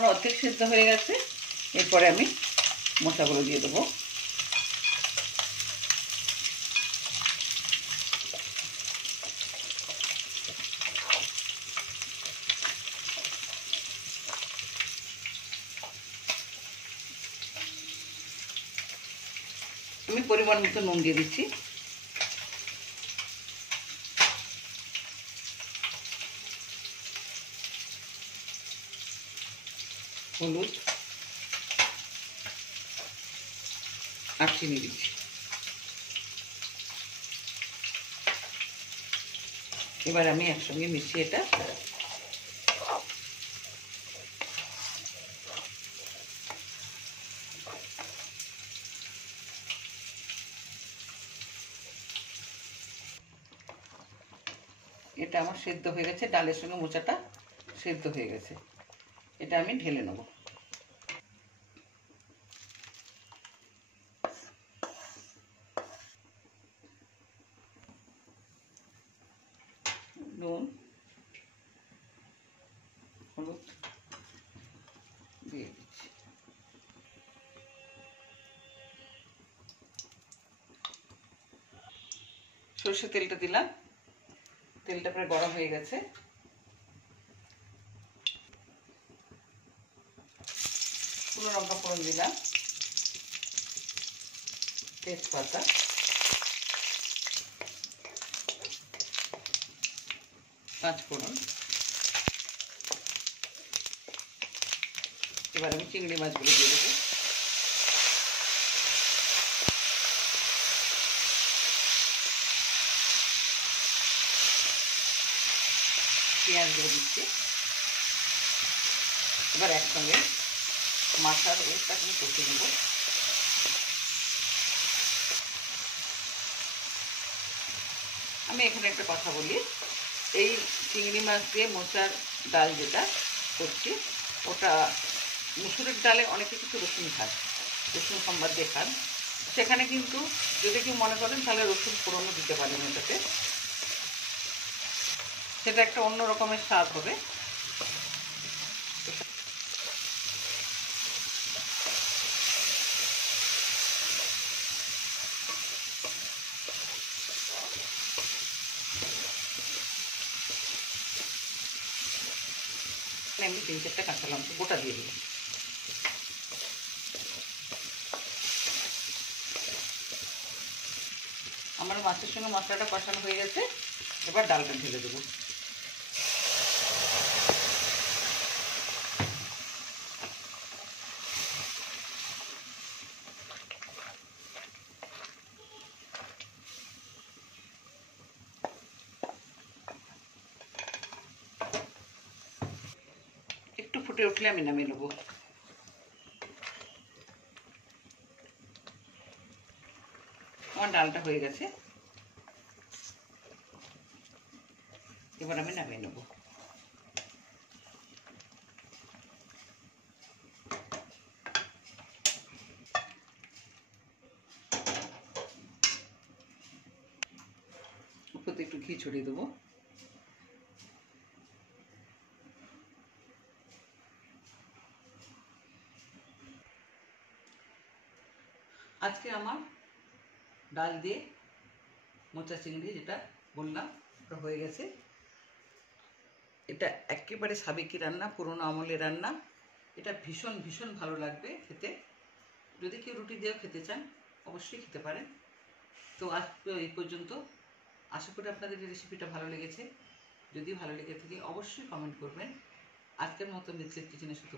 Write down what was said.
আমার অর্ধেক সিদ্ধ হয়ে গেছে। এরপরে আমি মশলাগুলো দিয়ে দেবো। আমি পরিমাণ মতো নুন দিয়ে দিচ্ছি। হলুদ আর চিনি দিচ্ছি। এবার আমি একসঙ্গে মিশিয়ে এটা আমার সেদ্ধ হয়ে গেছে। ডালের সঙ্গে মোচাটা সেদ্ধ হয়ে গেছে। এটা আমি ঢেলে নেব। নুন হলুদ দিয়ে দিচ্ছি। সরষের তেলটা দিলাম। তেলটা প্রায় গরম হয়ে গেছে। শুকনো লঙ্কা ফোড়ন দিলাম, তেজপাতা, পাঁচফোড়ন। এবার আমি চিংড়ি মাছগুলো দিয়ে দেবো। পেঁয়াজগুলো দিচ্ছি। এবার একসঙ্গে মাথার ওইটা আমি কষে নেব। আমি এখানে একটা কথা বলি, এই চিংড়ি মাছ দিয়ে মোচার ডাল যেটা করছি, ওটা মুসুরের ডালে অনেকে কিছু রসুন খায়, রসুন সম্বাদ দিয়ে খান। সেখানে কিন্তু যদি কেউ মনে করেন তাহলে রসুন ফোড়নও দিতে পারেন ওটাতে, সেটা একটা অন্য রকমের স্বাদ হবে। আমি 3-4টা কাঁচা লঙ্কা গোটা দিয়ে দিলাম। আমার মাছের সঙ্গে মশলাটা কষানো হয়ে গেছে। এবার ডালটা ঢেলে দেবো। একটু ফুটে উঠলে আমি নামিয়ে নেবো। আমার ডালটা হয়ে গেছে। এবার আমি নামিয়ে নেব। উপরে একটু ঘি ছড়িয়ে দেবো। আজকে আমার ডাল দিয়ে মোচা চিংড়ি যেটা বললাম ওটা হয়ে গেছে। এটা একেবারে সাবেকি রান্না, পুরোনো আমলের রান্না। এটা ভীষণ ভীষণ ভালো লাগবে খেতে। যদি কেউ রুটি দিয়েও খেতে চান অবশ্যই খেতে পারেন। তো আজ এই পর্যন্ত। আশা করি আপনাদের এই রেসিপিটা ভালো লেগেছে। যদি ভালো লেগে থাকে অবশ্যই কমেন্ট করবেন। আজকের মতো মিক্সের কিচেনের সাথে